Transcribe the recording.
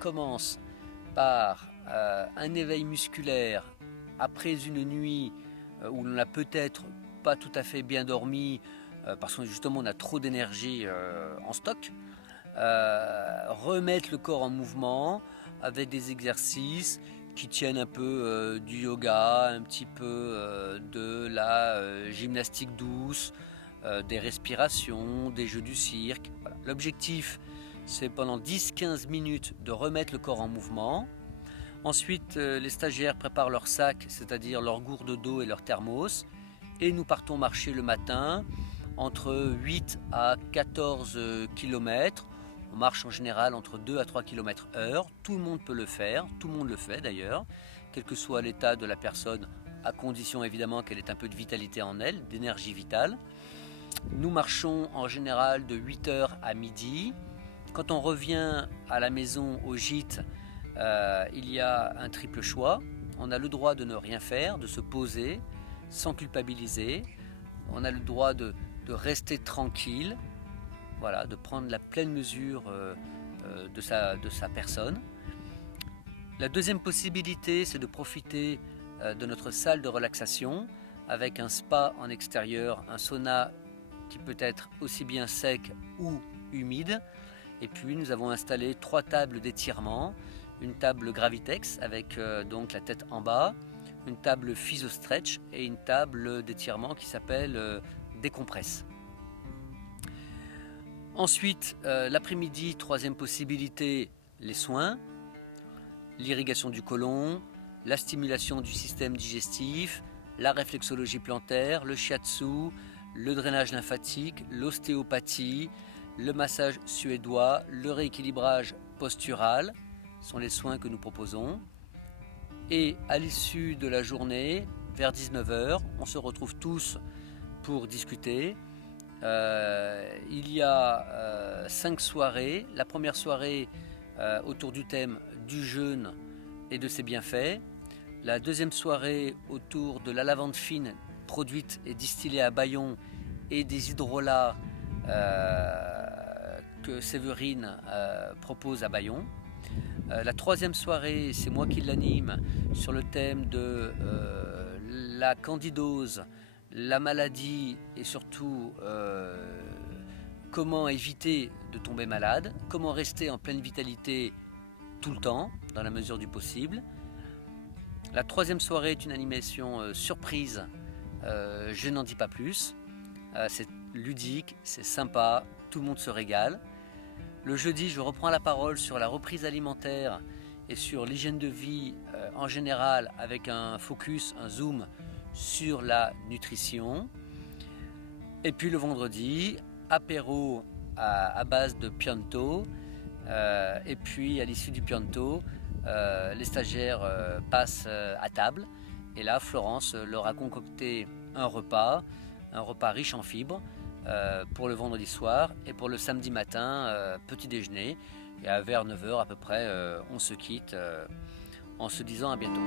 commence par un éveil musculaire après une nuit où l'on n'a peut-être pas tout à fait bien dormi parce que justement on a trop d'énergie en stock, remettre le corps en mouvement avec des exercices qui tiennent un peu du yoga, un petit peu de la gymnastique douce, des respirations, des jeux du cirque. Voilà. L'objectif, c'est pendant 10-15 minutes de remettre le corps en mouvement. Ensuite, les stagiaires préparent leur sac, c'est-à-dire leur gourde d'eau et leur thermos, et nous partons marcher le matin entre 8 à 14 km. On marche en général entre 2 à 3 km/h. Tout le monde peut le faire, tout le monde le fait d'ailleurs, quel que soit l'état de la personne, à condition évidemment qu'elle ait un peu de vitalité en elle, d'énergie vitale. Nous marchons en général de 8h à midi. Quand on revient à la maison au gîte, il y a un triple choix. On a le droit de ne rien faire, de se poser sans culpabiliser. On a le droit de rester tranquille, voilà, de prendre la pleine mesure de sa personne. La deuxième possibilité, c'est de profiter de notre salle de relaxation avec un spa en extérieur, un sauna qui peut être aussi bien sec ou humide. Et puis nous avons installé 3 tables d'étirement, une table Gravitex avec donc la tête en bas, une table Physio-Stretch et une table d'étirement qui s'appelle Décompresse. Ensuite, l'après-midi, troisième possibilité, les soins, l'irrigation du côlon, la stimulation du système digestif, la réflexologie plantaire, le shiatsu, le drainage lymphatique, l'ostéopathie, le massage suédois, le rééquilibrage postural sont les soins que nous proposons. Et à l'issue de la journée, vers 19h, on se retrouve tous pour discuter. Il y a 5 soirées. La première soirée autour du thème du jeûne et de ses bienfaits. La deuxième soirée autour de la lavande fine produite et distillée à Bayonne et des hydrolats que Séverine propose à Bayonne. La troisième soirée, c'est moi qui l'anime sur le thème de la candidose, la maladie et surtout comment éviter de tomber malade, comment rester en pleine vitalité tout le temps, dans la mesure du possible. La troisième soirée est une animation surprise, je n'en dis pas plus. C'est ludique, c'est sympa, tout le monde se régale. Le jeudi, je reprends la parole sur la reprise alimentaire et sur l'hygiène de vie en général avec un focus, un zoom sur la nutrition. Et puis le vendredi, apéro à base de Pianto. Et puis à l'issue du Pianto, les stagiaires passent à table. Et là, Florence leur a concocté un repas riche en fibres pour le vendredi soir et pour le samedi matin, petit déjeuner. Et vers 9h à peu près, on se quitte en se disant à bientôt.